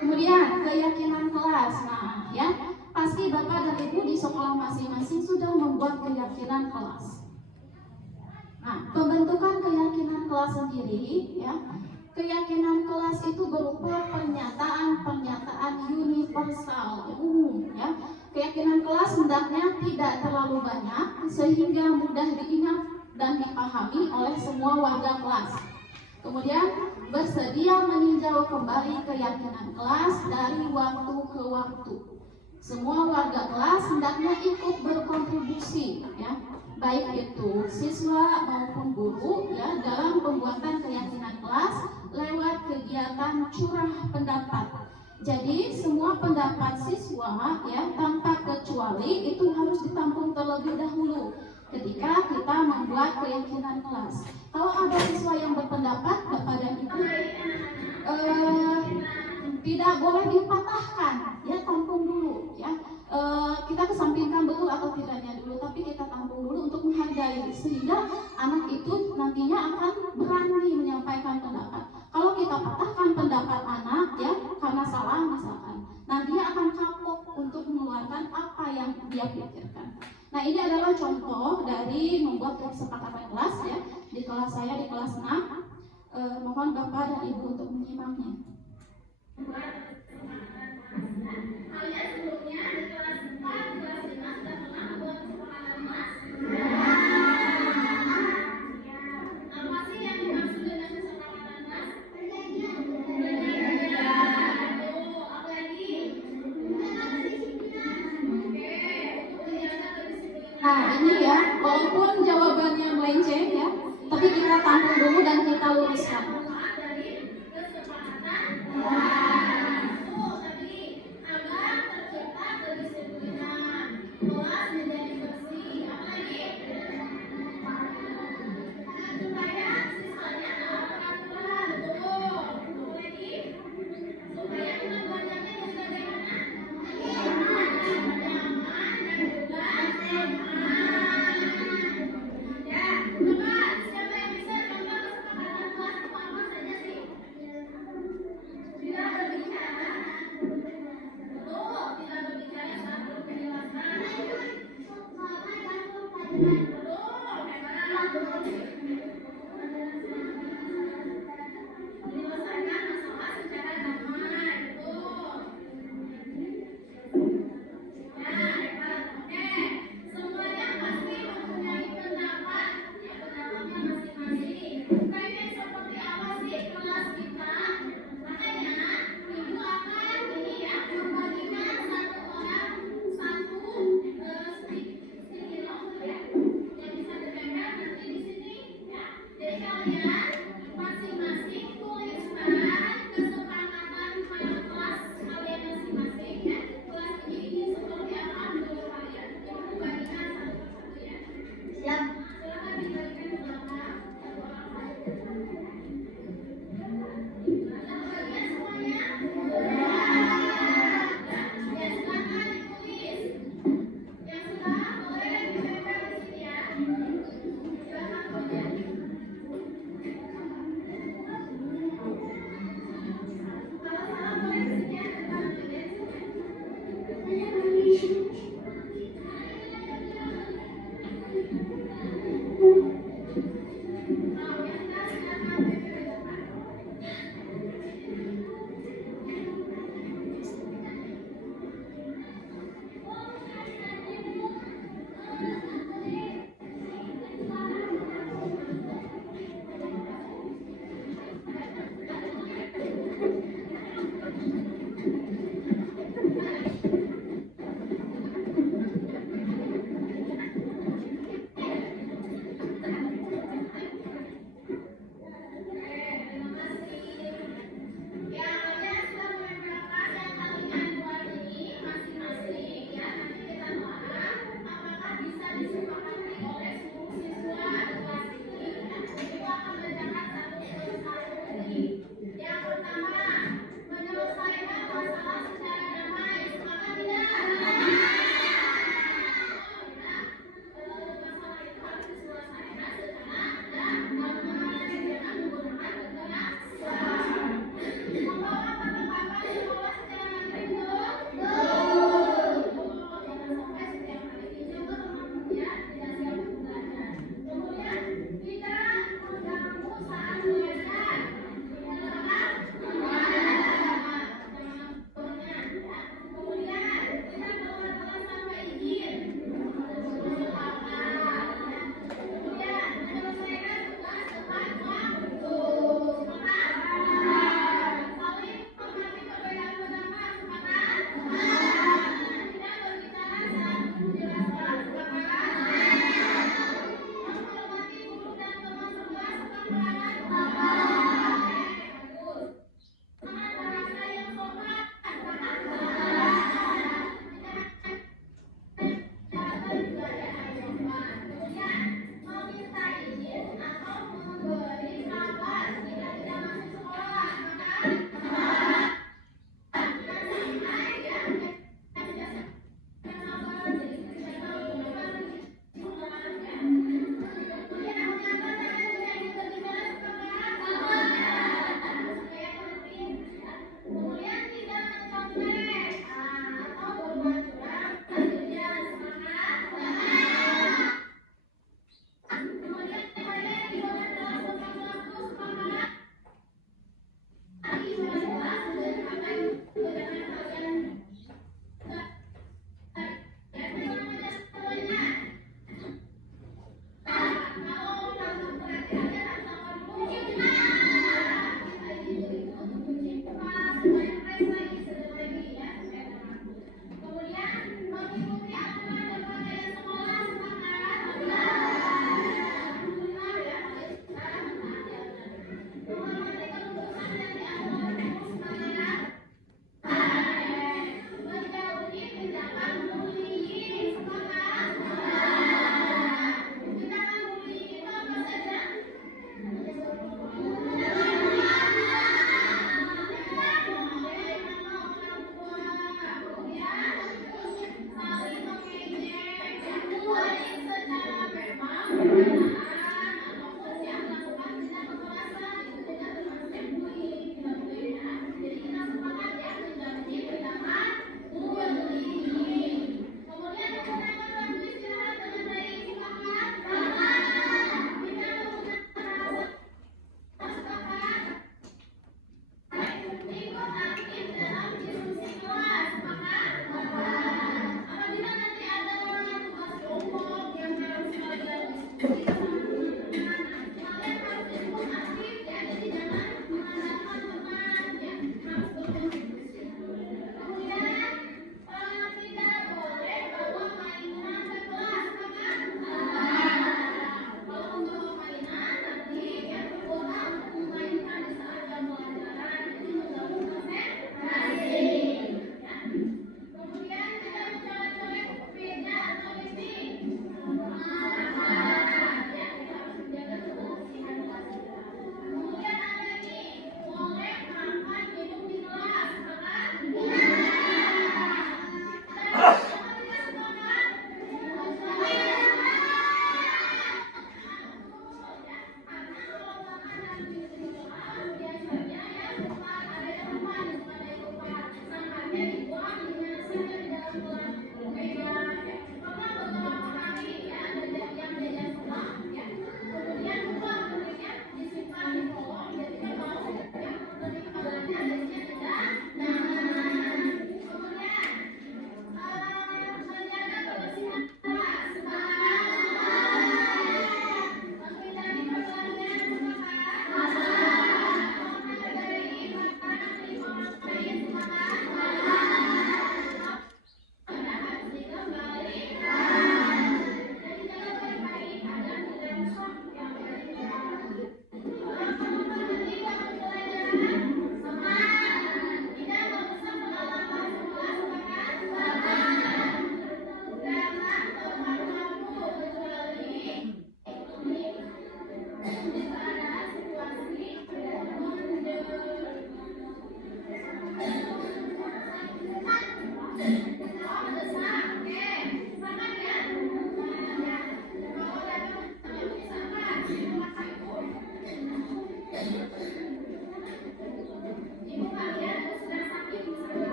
Kemudian keyakinan kelas. Nah, ya, pasti Bapak dan Ibu di sekolah masing-masing sudah membuat keyakinan kelas. Nah, pembentukan keyakinan kelas sendiri, ya, keyakinan kelas itu berupa pernyataan-pernyataan universal, umum, ya. Keyakinan kelas hendaknya tidak terlalu banyak sehingga mudah diingat dan dipahami oleh semua warga kelas. Kemudian bersedia meninjau kembali keyakinan kelas dari waktu ke waktu. Semua warga kelas hendaknya ikut berkontribusi, ya, baik itu siswa maupun guru, ya, dalam pembuatan keyakinan kelas lewat kegiatan curah pendapat. Jadi semua pendapat siswa, ya, tanpa kecuali itu harus ditampung terlebih dahulu ketika kita membuat keyakinan kelas. Kalau ada siswa yang berpendapat, Bapak dan Ibu, tidak boleh dipatahkan, ya, tampung dulu, ya. Kita kesampingkan betul atau tidaknya dulu, tapi kita tampung dulu untuk menghargai sehingga anak itu nantinya akan berani menyampaikan pendapat. Kalau kita patahkan pendapat anak, ya, karena salah misalkan, nah dia akan kapok untuk mengeluarkan apa yang dia pikirkan. Nah ini adalah contoh dari membuat kesepakatan kelas, ya, di kelas saya di kelas 6. Mohon Bapak dan Ibu untuk menyimaknya. Kalian sebelumnya di kelas 4, kelas 5 sudah pernah membuat kesepakatan kelas? Apa sih yang dimaksud dengan kesepakatan kelas? Perjanjian. Apa lagi? Oke, kegiatan kedisiplinan. Nah ini ya, walaupun jawabannya melenceng, ya, tapi kita tampung dulu dan kita luruskan. Dari kesepakatan tadi agar tercipta kedisiplinan, kelas menjadi bersih. Apa lagi? Supaya siswanya tahu peraturan. Betul. Apa lagi? Supaya kita belajarnya juga bagaimana? Nyaman dan juga aman. Ya, coba siapa yang bisa contoh kesepakatan kelas apa saja sih? Tidak berbicara. Betul, tidak berbicara saat belum menjelaskan. Betul, hebat. Menyelesaikan masalah secara damai. Betul. Ya, hebat. Oke, semuanya pasti mempunyai pendapat, ya, pendapatnya masing-masing. Pengen seperti apa sih kelas kita? Makanya Ibu akan ini ya membagikan satu orang satu stiker ya yang bisa ditempel nanti di sini ya. Jadi kalian masing-masing tuliskan kesepakatan pada kelas kalian masing-masing ya. Kelas ini seperti apa menurut kalian? Ibu bagikan satu persatu ya. Siap. Silakan dibagikan ke belakang. Bagian semuanya. Ya, silakan ditulis. Yang sudah boleh ditempel di sini ya. Silakan kemudian. Kalau salah boleh di sini ya, depan ya. Nah, yang sudah silakan tempel di depan.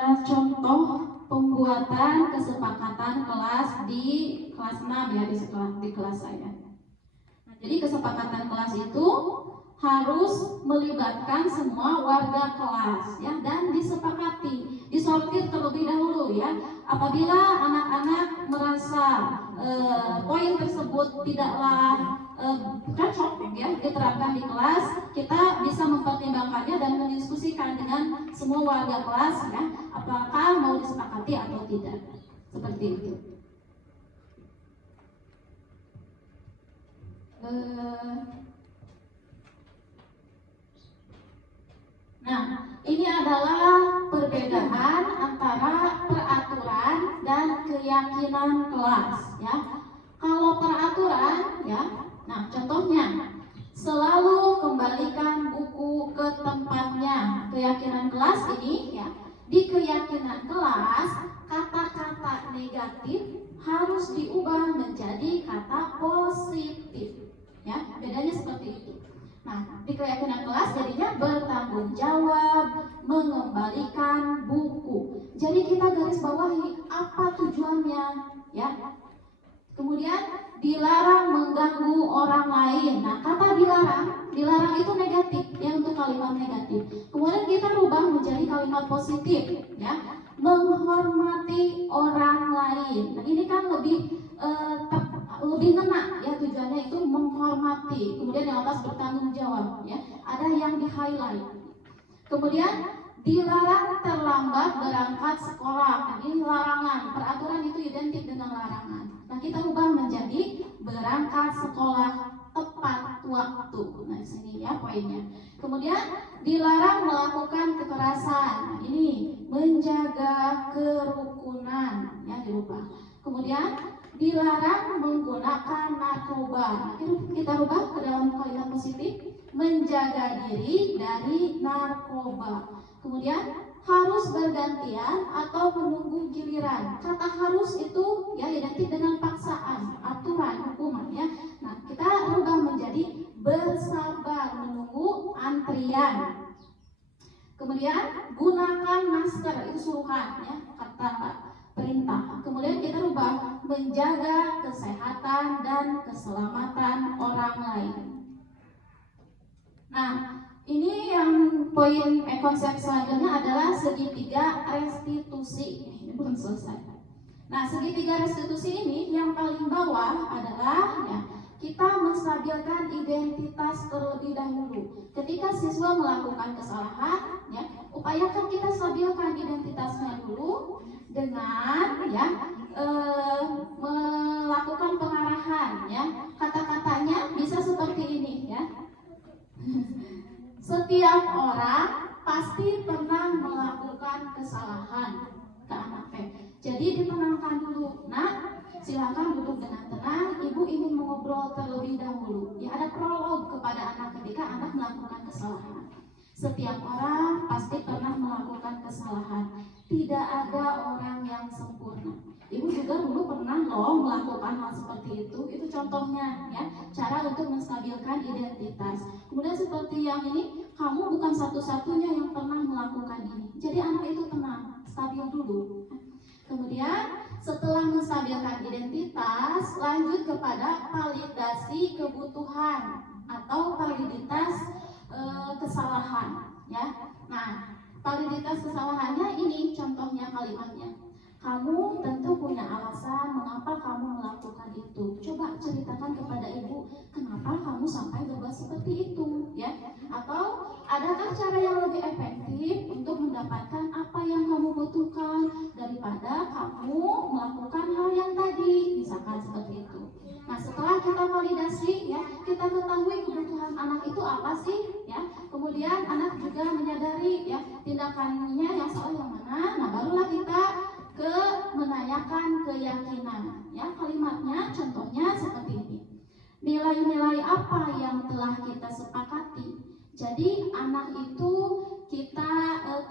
adalah contoh pembuatan kesepakatan kelas di kelas 6 ya, di kelas saya. Nah, jadi kesepakatan kelas itu harus melibatkan semua warga kelas ya, dan disepakati, disortir terlebih dahulu ya. Apabila anak-anak merasa poin tersebut tidaklah cocok ya diterapkan di kelas, kita bisa mempertimbangkannya dan mendiskusikan dengan semua warga kelas ya, apakah mau disepakati atau tidak, seperti itu. Nah, ini adalah perbedaan antara peraturan dan keyakinan kelas ya. Kalau peraturan ya, nah contohnya selalu kembalikan buku ke tempatnya. Keyakinan kelas ini ya, di keyakinan kelas kata-kata negatif harus diubah menjadi kata positif ya, bedanya seperti itu. Nah, di keyakinan kelas jadinya bertanggung jawab, mengembalikan buku. Jadi kita garis bawahi apa tujuannya ya. Kemudian dilarang mengganggu orang lain. Nah, kata dilarang itu negatif ya, untuk kalimat negatif. Kemudian kita rubah menjadi kalimat positif ya, menghormati orang lain. Nah, ini kan lebih ngena ya, tujuannya itu menghormati. Kemudian yang atas bertanggung jawab ya, ada yang di highlight. Kemudian dilarang terlambat berangkat sekolah. Nah, ini larangan, peraturan itu identik dengan larangan. Nah, kita ubah menjadi berangkat sekolah tepat waktu. Nah, sini ya poinnya. Kemudian dilarang melakukan kekerasan. Nah, ini menjaga kerukunan ya, dirubah. Kemudian dilarang menggunakan narkoba. Nah, kita rubah ke dalam kalimat positif, menjaga diri dari narkoba. Kemudian harus bergantian atau menunggu giliran. Kata harus itu ya identik dengan paksaan, aturan, hukuman ya. Nah, kita rubah menjadi bersabar menunggu antrian. Kemudian gunakan masker, itu suruhan ya, kata perintah. Kemudian kita rubah menjaga kesehatan dan keselamatan orang lain. Nah, ini yang poin konsep selanjutnya adalah segitiga restitusi. Ini belum selesai. Nah, segitiga restitusi ini yang paling bawah adalah ya, kita menstabilkan identitas terlebih dahulu. Ketika siswa melakukan kesalahan, ya, upayakan kita stabilkan identitasnya dulu dengan ya melakukan pengarahan ya. Kata-katanya bisa seperti ini ya. Setiap orang pasti pernah melakukan kesalahan ke anak Jadi ditenangkan dulu. Nah, silakan duduk dengan tenang. Ibu ingin mengobrol terlebih dahulu. Ya, ada prolog kepada anak ketika anak melakukan kesalahan. Setiap orang pasti pernah melakukan kesalahan. Tidak ada orang yang sempurna. Ibu juga dulu pernah loh melakukan hal seperti itu. Itu contohnya ya, cara untuk menstabilkan identitas. Kemudian seperti yang ini, kamu bukan satu-satunya yang pernah melakukan ini. Jadi anak itu tenang, stabil dulu. Kemudian setelah menstabilkan identitas, lanjut kepada validasi kebutuhan atau validitas kesalahan ya. Nah, validitas kesalahannya ini contohnya kalimatnya. Kamu tentu punya alasan mengapa kamu melakukan itu. Coba ceritakan kepada ibu kenapa kamu sampai berbuat seperti itu ya. Atau adakah cara yang lebih efektif untuk mendapatkan apa yang kamu butuhkan daripada kamu melakukan hal yang tadi, misalkan seperti itu. Nah, setelah kita validasi ya, kita ketahui kebutuhan anak itu apa sih ya. Kemudian anak juga menyadari ya tindakannya yang salah yang mana. Nah, barulah kita menanyakan keyakinan ya. Kalimatnya contohnya seperti ini. Nilai-nilai apa yang telah kita sepakati? Jadi anak itu kita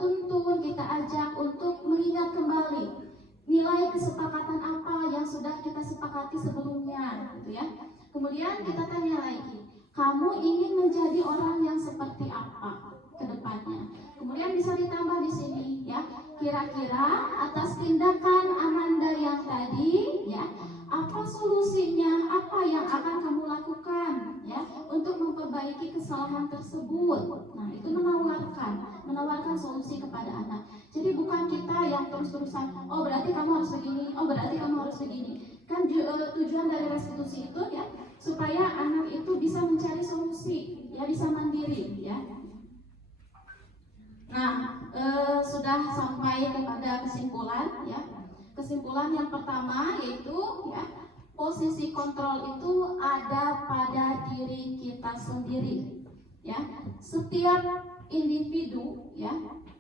tuntun, kita ajak untuk mengingat kembali nilai kesepakatan apa yang sudah kita sepakati sebelumnya gitu ya. Kemudian kita tanya lagi, kamu ingin menjadi orang yang seperti apa ke depannya? Kemudian bisa ditambah di sini ya, kira-kira atas tindakan Ananda yang tadi ya, apa solusinya, apa yang akan kamu lakukan ya untuk memperbaiki kesalahan tersebut. Nah, itu menawarkan solusi kepada anak. Jadi bukan kita yang terus-terusan, oh berarti kamu harus begini, oh berarti kamu harus begini. Kan tujuan dari restitusi itu ya supaya anak itu bisa mencari solusi, ya bisa mandiri ya. Nah, sudah sampai kepada kesimpulan ya. Kesimpulan yang pertama yaitu ya, posisi kontrol itu ada pada diri kita sendiri ya. Setiap individu ya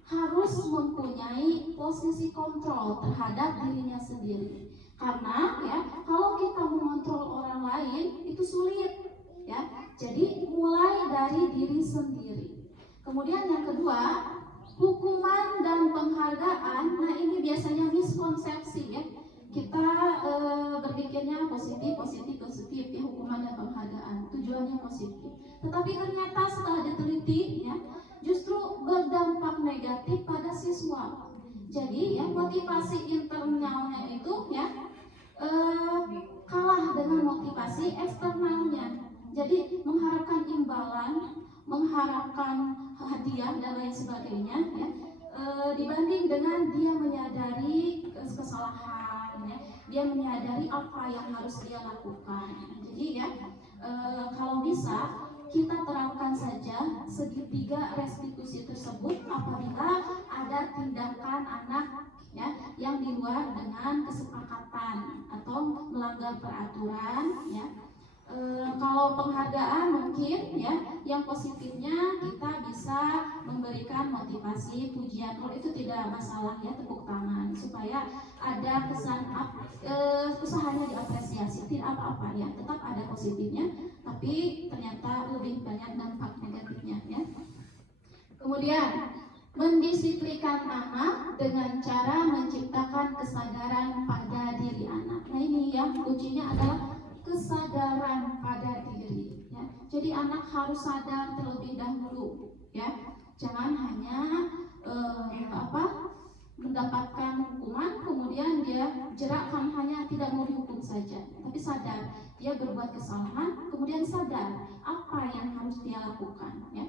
harus mempunyai posisi kontrol terhadap dirinya sendiri. Karena ya kalau kita mengontrol orang lain itu sulit ya. Jadi mulai dari diri sendiri. Kemudian yang kedua, hukuman dan penghargaan. Nah, ini biasanya miskonsepsi ya. Kita berpikirnya positif ya, hukuman dan penghargaan tujuannya positif. Tetapi ternyata setelah diteliti ya, justru berdampak negatif pada siswa. Jadi ya motivasi internalnya itu ya kalah dengan motivasi eksternalnya. Jadi mengharapkan imbalan, mengharapkan hadiah dan lain sebagainya ya, dibanding dengan dia menyadari kesalahan ya, dia menyadari apa yang harus dia lakukan. Jadi ya kalau bisa kita terapkan saja segitiga restitusi tersebut apabila ada tindakan anak ya yang di luar dengan kesepakatan atau melanggar peraturan ya. Kalau penghargaan mungkin ya yang positifnya kita bisa memberikan motivasi, pujian. Kalau itu tidak masalah ya, tepuk tangan supaya ada kesan usahanya diapresiasi, tidak apa-apa ya, tetap ada positifnya, tapi ternyata lebih banyak dampak negatifnya ya. Kemudian mendisiplinkan anak dengan cara menciptakan kesadaran pada diri anak. Nah ini yang kuncinya adalah kesadaran pada diri ya. Jadi anak harus sadar terlebih dahulu ya. Jangan hanya mendapatkan hukuman kemudian dia jerakkan hanya tidak mau dihukum saja, tapi sadar dia berbuat kesalahan, kemudian sadar apa yang harus dia lakukan ya.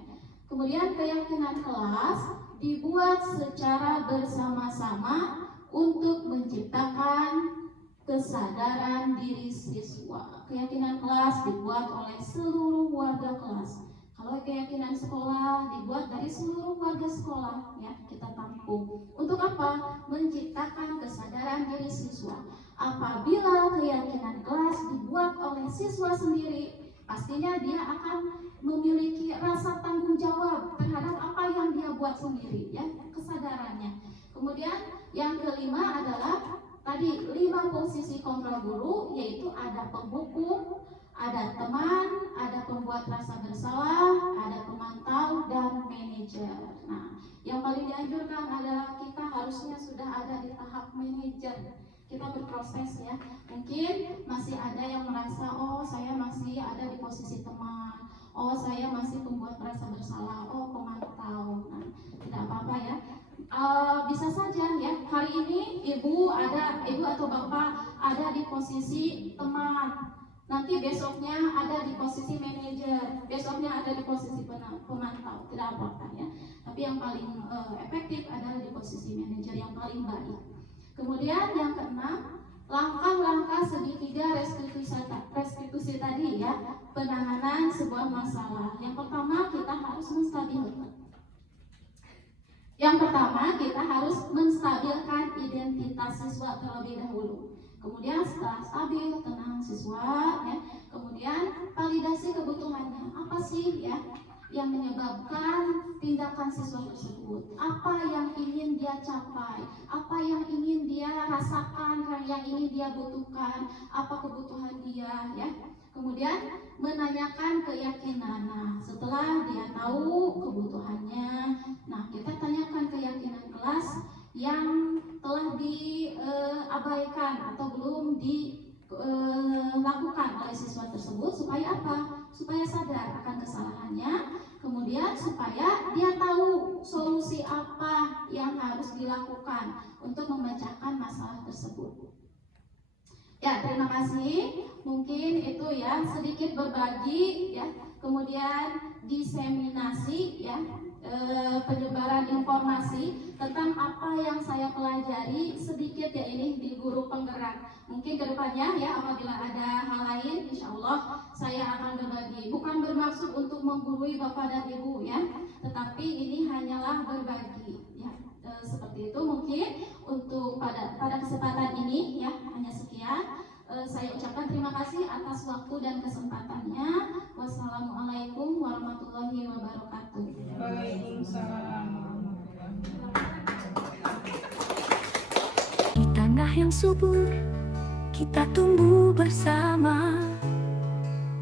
Kemudian keyakinan kelas dibuat secara bersama-sama untuk menciptakan kesadaran diri siswa. Keyakinan kelas dibuat oleh seluruh warga kelas. Kalau keyakinan sekolah dibuat dari seluruh warga sekolah ya, kita tampung. Untuk apa? Menciptakan kesadaran diri siswa. Apabila keyakinan kelas dibuat oleh siswa sendiri, pastinya dia akan memiliki rasa tanggung jawab terhadap apa yang dia buat sendiri ya, kesadarannya. Kemudian yang kelima adalah tadi 5 posisi kontrol guru, yaitu ada penghukum, ada teman, ada pembuat rasa bersalah, ada pemantau, dan manajer. Nah, yang paling dianjurkan adalah kita harusnya sudah ada di tahap manajer. Kita berproses ya. Mungkin masih ada yang merasa, oh saya masih ada di posisi teman, oh saya masih pembuat rasa bersalah, oh pemantau. Nah, tidak apa-apa ya. Bisa saja ya, hari ini ibu atau bapak ada di posisi teman, nanti besoknya ada di posisi manajer, besoknya ada di posisi pemantau, tidak apa-apa ya. Tapi yang paling efektif adalah di posisi manajer yang paling baik. Kemudian yang keenam, langkah-langkah segitiga restitusi tadi ya, penanganan sebuah masalah. Yang pertama kita harus menstabilkan identitas siswa terlebih dahulu. Kemudian setelah stabil, tenang siswa ya. Kemudian validasi kebutuhannya. Apa sih ya yang menyebabkan tindakan siswa tersebut? Apa yang ingin dia capai? Apa yang ingin dia rasakan? Yang ingin dia butuhkan? Apa kebutuhan dia ya? Kemudian menanyakan keyakinan. Nah, setelah dia tahu kebutuhannya, nah kita tanyakan keyakinan kelas yang telah diabaikan atau belum dilakukan oleh siswa tersebut, supaya apa? Supaya sadar akan kesalahannya, Kemudian supaya dia tahu solusi apa yang harus dilakukan untuk memecahkan masalah tersebut. Ya, terima kasih. Mungkin itu ya sedikit berbagi ya, kemudian diseminasi ya, penyebaran informasi tentang apa yang saya pelajari sedikit ya ini di guru penggerak. Mungkin kedepannya ya apabila ada hal lain, insya Allah saya akan berbagi. Bukan bermaksud untuk menggurui Bapak dan Ibu ya, tetapi ini hanyalah berbagi ya. Seperti itu mungkin untuk pada kesempatan ini ya, hanya sekian. Saya ucapkan terima kasih atas waktu dan kesempatannya. Wassalamualaikum warahmatullahi wabarakatuh. Waalaikumsalam. Di tanah yang subur, kita tumbuh bersama.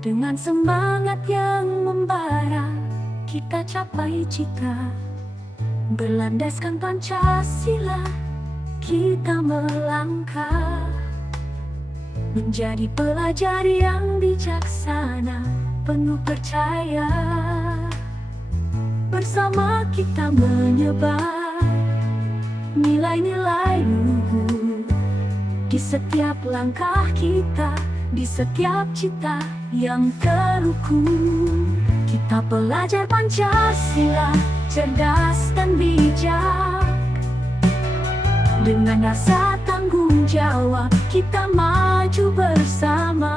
Dengan semangat yang membara, kita capai cita. Berlandaskan Pancasila, kita melangkah menjadi pelajar yang bijaksana, penuh percaya. Bersama kita menyebar nilai-nilai luhur di setiap langkah kita, di setiap cita yang terukur. Kita pelajar Pancasila, cerdas dan bijak. Dengan rasa tanggung jawab, kita maju bersama.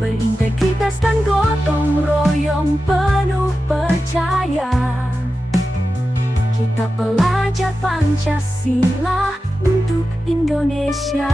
Berintegritas dan gotong royong penuh percaya. Kita pelajar Pancasila untuk Indonesia.